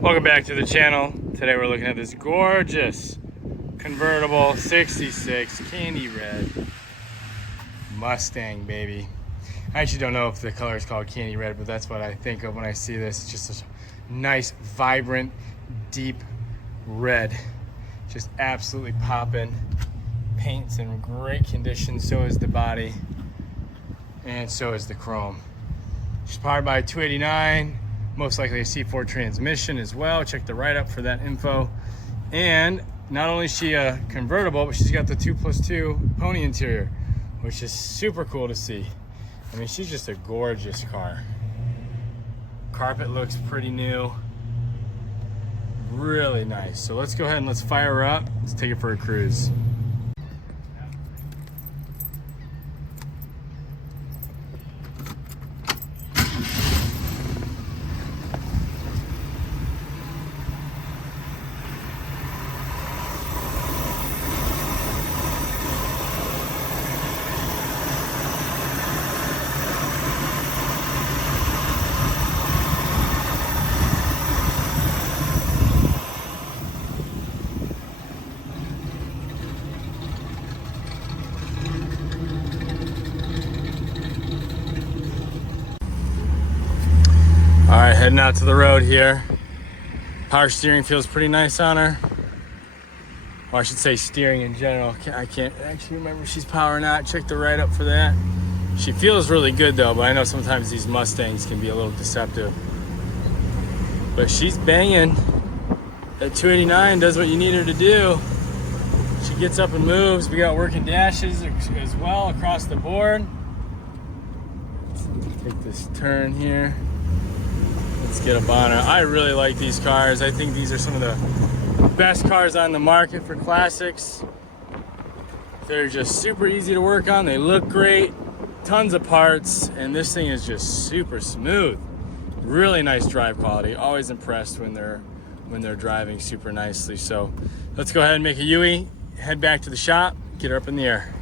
Welcome back to the channel. Today we're looking at this gorgeous convertible 66 candy red Mustang, baby. I actually don't know if the color is called candy red, but that's what I think of when I see this. It's just a nice, vibrant, deep red. Just absolutely popping. Paint's in great condition, so is the body, and so is the chrome. She's powered by a 289, most likely a C4 transmission as well. Check the write-up for that info. And not only is she a convertible, but she's got the 2+2 pony interior, which is super cool to see. I mean, she's just a gorgeous car. Carpet looks pretty new. Really nice. So let's go ahead and let's fire her up. Let's take it for a cruise. All right, heading out to the road here. Power steering feels pretty nice on her. Or I should say steering in general. I can't actually remember if she's power or not. Check the write-up for that. She feels really good though, but I know sometimes these Mustangs can be a little deceptive. But she's banging. That 289 does what you need her to do. She gets up and moves. We got working dashes as well across the board. Let's take this turn here. Let's get up on her. I really like these cars. I think these are some of the best cars on the market for classics. They're just super easy to work on. They look great, tons of parts, and this thing is just super smooth. Really nice drive quality. Always impressed when they're driving super nicely. So let's go ahead and make a U-turn, head back to the shop, get her up in the air.